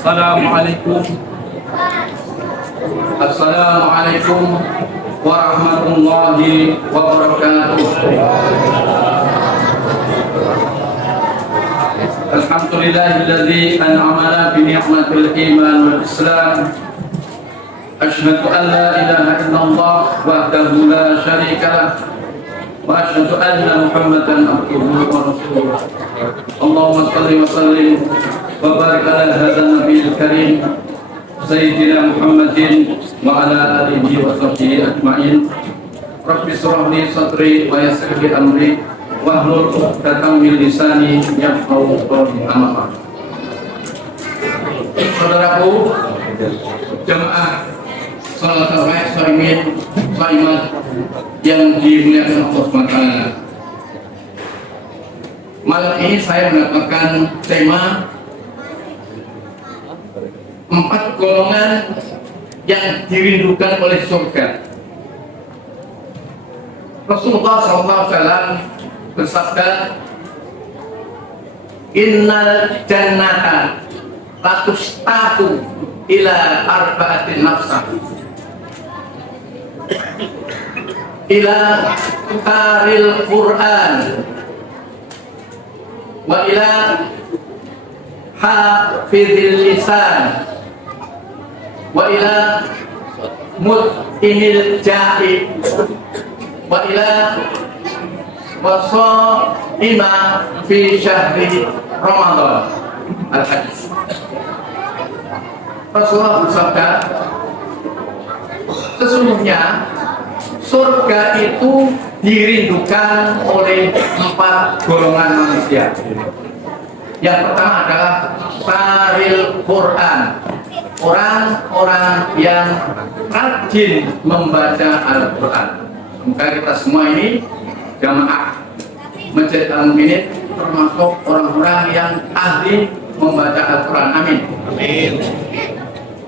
Assalamualaikum Assalamualaikum warahmatullahi wabarakatuh. Alhamdulillahilladzi an'amana bi ni'matil iman wal islam. Asyhadu an la ilaha illallah wahdahu la syarika lah wa asyhadu anna Muhammadan abduhu wa rasuluh. Allahumma shalli wa sallim wa barik ala hadzal nabiyil karim Sayyidina Muhammadin wa ala alihi wa sahbihi ajma'in. Rabbi shrah li sadri wa yassir li amri wahlul 'uqdatam min lisani yafqahu qawli. Amma ba'd. Saudaraku jemaah salat tarawih shaimin shaimat yang dimuliakan Allah SWT. Malam ini saya mendapatkan tema 4 golongan yang dirindukan oleh surga. Rasulullah SAW bersabda, Innal jannata latustaqu ila arba'atin nafsah, ila taril Qur'an wa ila hafidhil lisan wa ila mut'imil ja'i wa ila wasa'ima fi syahri Ramadan. Al-Hadis. Rasulullah bersabda, sesungguhnya surga itu dirindukan oleh 4 golongan manusia. Yang pertama adalah taril Quran, orang-orang yang rajin membaca Al-Quran. Semoga kita semua ini jamaah Masjid Al-Mu'minin termasuk orang-orang yang ahli membaca Al-Quran. Amin. Amin.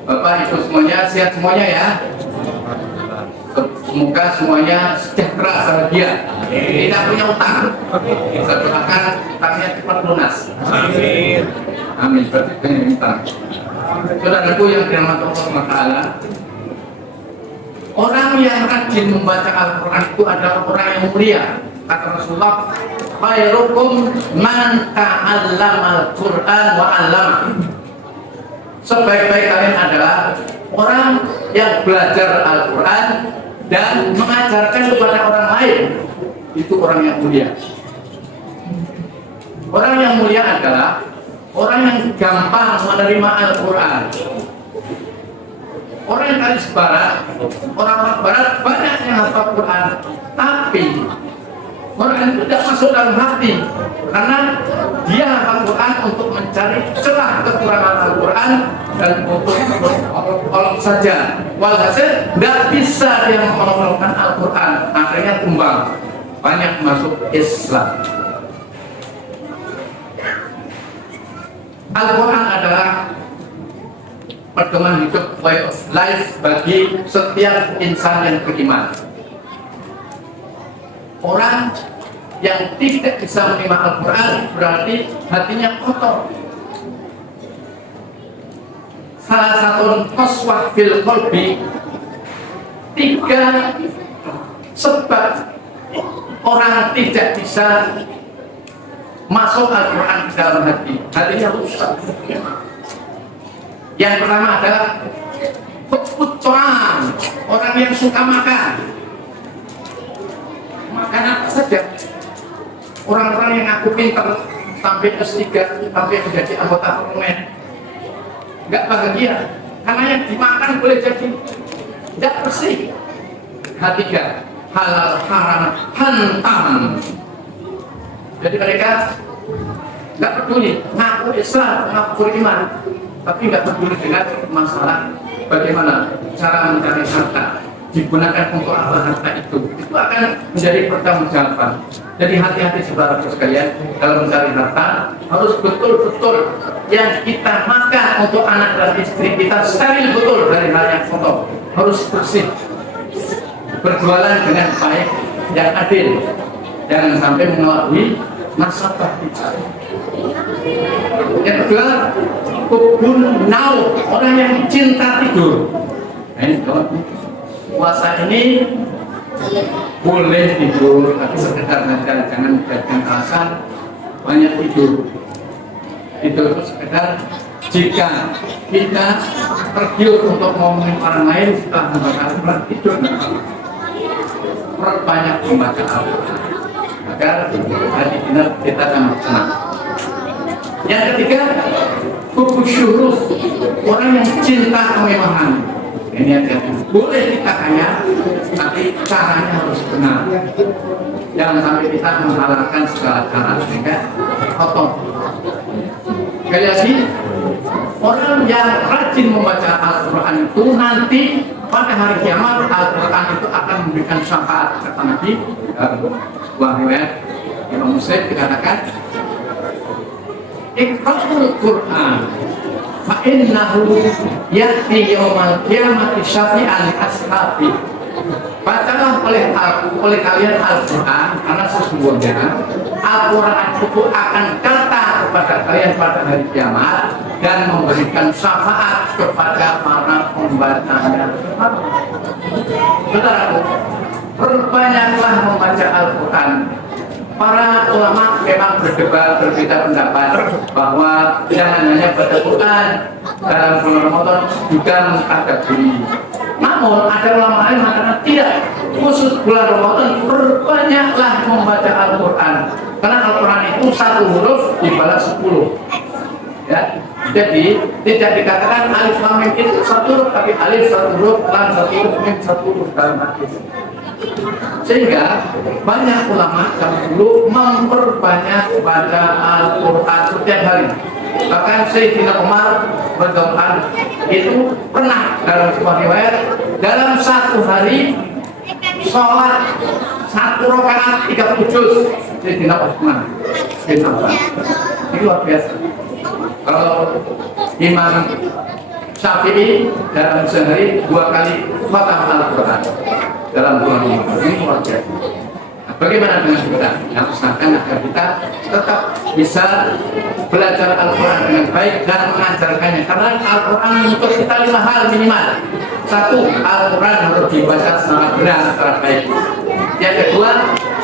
Bapak Ibu semuanya sehat semuanya ya. Semoga semuanya sejahtera, bahagia, tidak punya utang. Saya doakan utangnya cepat lunas. Amin. Amin. Berarti punya utang. Saudaraku yang dirahmati Allah SWT, orang yang rajin membaca Al-Quran itu adalah orang yang mulia. Kata Rasulullah, khairukum man ta'allamal Quran wa 'allama. Sebaik-baik kalian adalah orang yang belajar Al-Quran dan mengajarkan kepada orang lain. Itu orang yang mulia. Orang yang mulia adalah orang yang gampang menerima Al-Quran. Orang yang garis barat, orang-orang barat banyak yang hafal Quran, tapi orang yang tidak masuk dalam hati karena dia hafal Quran untuk mencari celah kekurangan Al-Quran dan untuk olok saja. Walhasil tidak bisa dia mengolok-olokkan Al-Quran, akhirnya tumbang, banyak masuk Islam. Al-Quran adalah pedoman hidup, way of life bagi setiap insan yang beriman. Orang yang tidak bisa menerima Al-Quran berarti hatinya kotor. Salah satu qaswah fil qalbi, 3 sebab orang tidak bisa masuk Al-Quran ke dalam hati, hatinya rusak. Yang pertama adalah hubbut-ta'am, orang yang suka makan. Makan apa saja. Orang-orang yang aku pintar sampai S3, sampai menjadi anggota parlemen, nggak bahagia karena yang dimakan boleh jadi tidak bersih. Ketiga, halal haram hantam. Jadi mereka nggak peduli ngaku Islam, ngaku beriman, tapi nggak peduli dengan masalah bagaimana cara mencari harta, digunakan untuk apa harta itu akan menjadi pertanggungjawaban. Jadi hati-hati saudara sekalian, dalam mencari harta harus betul-betul yang kita makan untuk anak dan istri kita steril betul dari hal yang kotor, harus bersih, berjualan dengan baik, yang adil, jangan sampai mengalami nasabah kita. Yang kedua, hubun nau, orang yang cinta tidur. Puasa ini boleh tidur, tapi sekedar jangan jadikan alasan banyak tidur. Itu sekedar jika kita tergiur untuk ngomongin orang lain setelah membaca Al-Quran, tidur perbanyak membaca Al-Quran agar hati kita tambah senang. Yang ketiga, kubusyuruh, orang yang cinta kemewahan. Ini ada boleh kita kaya, tapi caranya harus benar. Jangan sampai kita menghalalkan segala cara sehingga kotor. Sekali lagi, orang yang rajin membaca Al-Quran itu nanti pada hari kiamat Al-Quran itu akan memberikan syafaat, kata Nabi. Sebuah riwayat Imam Muslim dikatakan, Iqra'ul Quran fa innahu ya'ti yaumal qiyamati syafi'an li ashabi. Bacalah oleh kalian Al-Quran, karena sesungguhnya Al-Quran itu akan datang kepada kalian pada hari kiamat dan memberikan syafaat kepada para pembacanya. Saudaraku, perbanyaklah membaca Al-Quran. Para ulama memang berdebat, berbeda pendapat bahwa jangan hanya baca Quran dalam bulan Ramadan, juga mentadabburi. Namun ada ulama lain mengatakan tidak, khusus bulan Ramadan perbanyaklah membaca Al-Quran, karena Al-Quran itu satu huruf dibalas 10. Ya, jadi tidak dikatakan alif lam mim itu satu huruf, tapi alif satu huruf, lam satu huruf, mim satu huruf dalam hadis. Sehingga banyak ulama zaman dulu memperbanyak baca Al-Quran setiap hari. Bahkan Sayyidina Umar berdoa itu pernah dalam sebuah riwayat dalam satu hari sholat 1 rakaat 30 juz. Sayyidina Utsman, Sayyidina Umar, ini luar biasa. Kalau Imam Syafi'i dalam sehari 2 kali khatam Al-Quran dalam bulan Ramadan, ini luar biasa. Nah, bagaimana dengan kita? Yang usahakan agar kita tetap bisa belajar Al-Quran dengan baik dan mengajarkannya, karena Al-Quran untuk kita 5 hal minimal. 1, Al-Quran harus dibaca secara benar, secara baik. Yang kedua,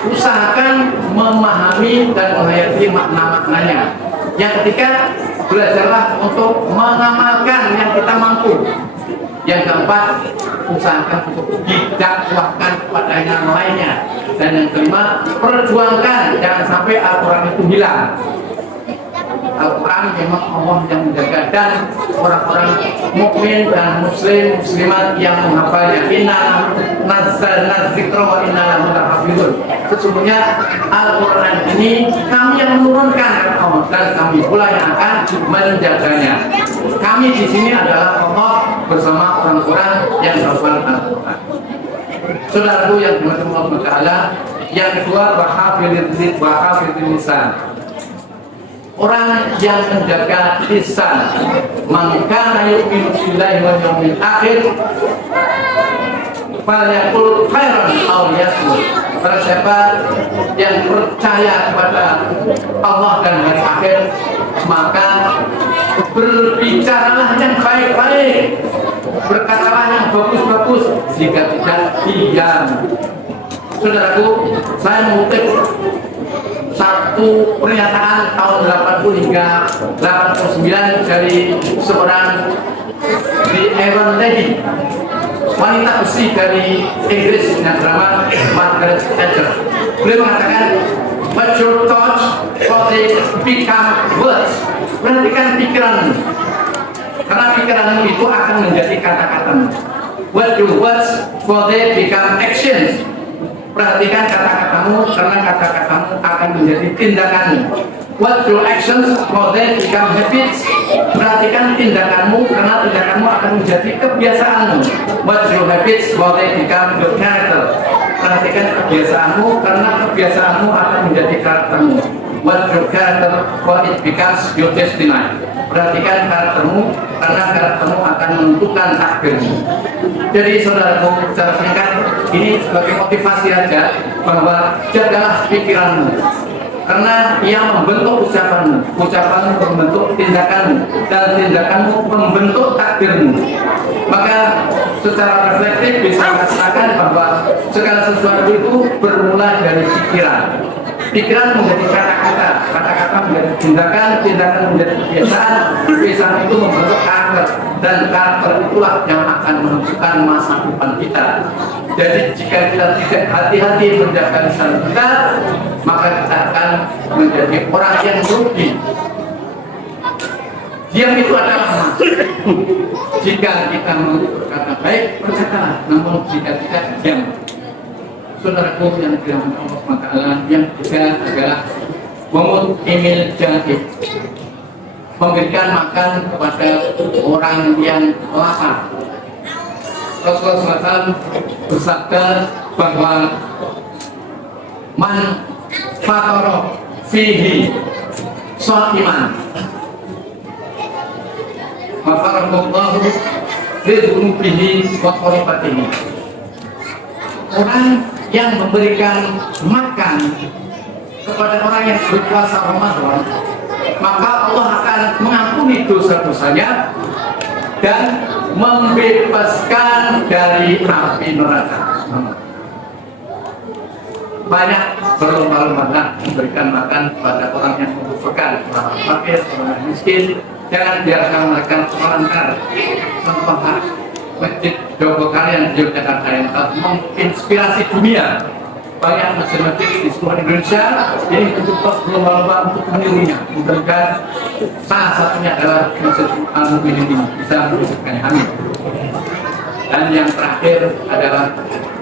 usahakan memahami dan menghayati makna-maknanya. Yang ketiga, belajarlah untuk mengamalkan yang kita mampu. Yang keempat, usahakan untuk didakwahkan kepada yang lainnya. Dan yang kelima, perjuangkan jangan sampai Al-Quran itu hilang. Al-Quran memang Allah yang menjaga, dan orang-orang mukmin dan muslimat yang menghafalnya. Inna nazzalna dzikra wa inna lahu lahafizun. Sesungguhnya Al-Quran ini kami yang menurunkan dan kami pula yang akan menjaganya. Kami di sini adalah Allah bersama orang-orang yang menghafal Al-Quran. Saudaraku yang dimuliakan Allah Taala, yang kedua, wahafidil lisan. Orang yang menjaga lisan, man kana yu'minu billahi wal yawmil akhir falyaqul khairan aw liyasmut. Barang siapa yang percaya kepada Allah dan hari akhir, maka berbicaralah yang baik-baik, berkatalah yang bagus-bagus, jika tidak diam. Saudaraku, saya mengutip satu pernyataan tahun 80 hingga 89 dari seorang The Iron Lady, wanita besi dari Inggris yang bernama Margaret Thatcher. Beliau mengatakan, "What your thoughts for they become words." Perhatikan pikiranmu, karena pikiranmu itu akan menjadi kata-katamu. What your words for they become actions. Perhatikan kata-katamu, karena kata-katamu akan menjadi tindakanmu. What your actions for them become habits. Perhatikan tindakanmu, karena tindakanmu akan menjadi kebiasaanmu. What your habits for them become your character. Perhatikan kebiasaanmu, karena kebiasaanmu akan menjadi karaktermu. What your character for it becomes your destiny. Perhatikan karaktermu, karena karaktermu akan menentukan takdirmu. Jadi saudaraku, secara singkat ini sebagai motivasi aja, bahwa jagalah pikiranmu, karena ia membentuk ucapanmu, ucapanmu membentuk tindakanmu, dan tindakanmu membentuk takdirmu. Maka secara reflektif bisa dikatakan bahwa segala sesuatu itu bermula dari pikiran. Pikiran menjadi kata-kata, kata-kata menjadi tindakan, tindakan menjadi kebiasaan, kebiasaan itu membentuk karakter, dan karakter itulah yang akan menentukan masa depan kita. Jadi jika kita tidak hati-hati menjaga lisan kita, maka kita akan menjadi orang yang rugi. Diam itu adalah emas. Jika kita berkata baik, berkatalah. Namun jika tidak, diam. Saudaraku yang dirahmati Allah SWT, yang ketiga adalah memut imil jahid, memberikan makan kepada orang yang lapar. Rasulullah SAW bersabda bahwa man fatara fihi sha'iman mafarallahu ridhunubihi wa qoribatihi. Orang yang memberikan makan kepada orang yang berpuasa Ramadan, maka Allah akan mengampuni dosa-dosanya dan membebaskan dari api neraka. Banyak berlomba-lomba memberikan makan kepada orang yang membutuhkan, orang fakir, orang miskin. Jangan biarkan mereka melanggar contoh Masjid Jogo Kalian di Yogyakarta yang telah menginspirasi dunia. Banyak masjid-masjid di seluruh Indonesia ini untuk berlomba-lomba untuk menirunya. Mudah-mudahan salah satunya adalah Masjid Al-Mu'minin ini bisa mewujudkannya. Amin. Dan yang terakhir adalah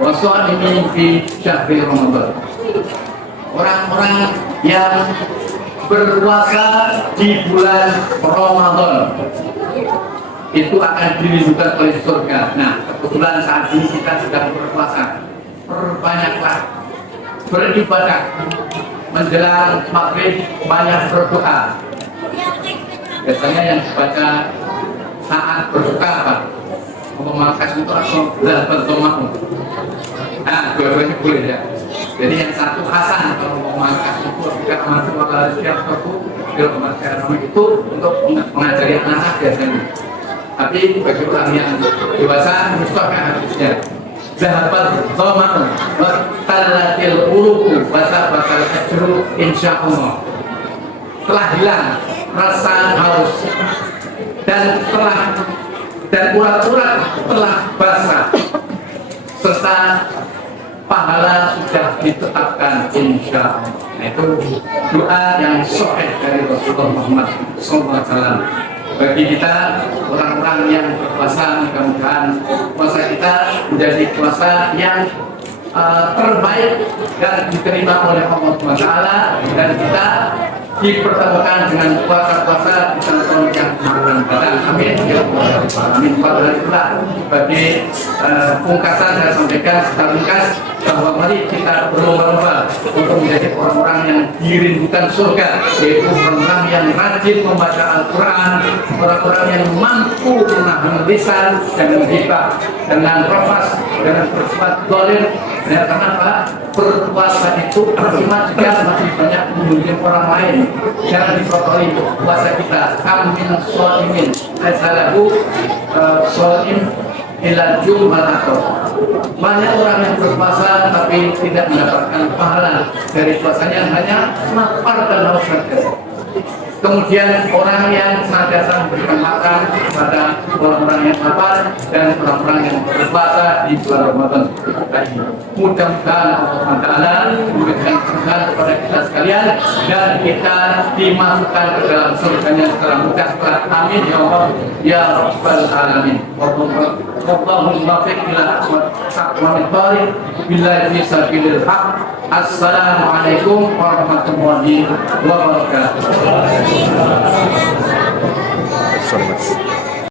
wasol ini di Syahri Ramadan. Orang-orang yang berpuasa di bulan Ramadan itu akan dilindungi oleh surga. Nah, kebetulan saat ini kita sedang berpuasa. Perbanyaklah beribadah, menjelang maghrib banyak berdoa. Biasanya yang dibaca saat berdoa apa? Memakas untuk asal berdoa. Nah, dua-duanya boleh ya. Jadi yang satu hasan kalau memakas untuk tidak masuk wakal siap itu untuk mengajari anak-anak biasanya. Tapi bagi orang yang dewasa mustahil hadisnya. Zahabat dhama'u wa talatil qulubu wa sabatal ajru insyaallah. Telah hilang rasa haus dan urat-urat telah basah serta pahala sudah ditetapkan insyaallah. Itu doa yang sahih dari Rasulullah Muhammad SAW. Bagi kita orang-orang yang berpuasa, mudah-mudahan puasa kita menjadi puasa yang terbaik dan diterima oleh Allah SWT, dan kita dipertemukan dengan puasa-puasa di tahun yang akan datang. Amin. Amin. Pada itulah bagi pungkasan saya sampaikan secara ringkas bahwa mari kita berlomba-lomba untuk menjadi orang-orang yang dirindukan surga, yaitu orang-orang yang rajin membaca Al-Quran, orang-orang yang mampu menahan lisan dan menghibah dengan rafas, dengan berbuat zalim. Ya, karena apa? Berpuasa itu percuma jika masih banyak mengunjungi orang lain. Jangan diprotori puasa kita. Amin sholimin asalahu sholim ila jum'atahu. Banyak orang yang berpuasa tapi tidak mendapatkan pahala dari puasanya, hanya lapar dan haus saja. Kemudian orang yang senantiasa memberikan makan kepada orang-orang yang lapar dan orang-orang yang berpuasa di bulan Ramadan. Mudah-mudahan Allah Taala memberikan berkah kepada kita sekalian dan kita dimasukkan ke dalam surganya secara mudah. Amin ya Allah ya Rabbal Alamin. Allahumma fiq ila aqwamit thariq billahi fi sabilil haq. Assalamualaikum warahmatullahi wabarakatuh. Sorry, Mas.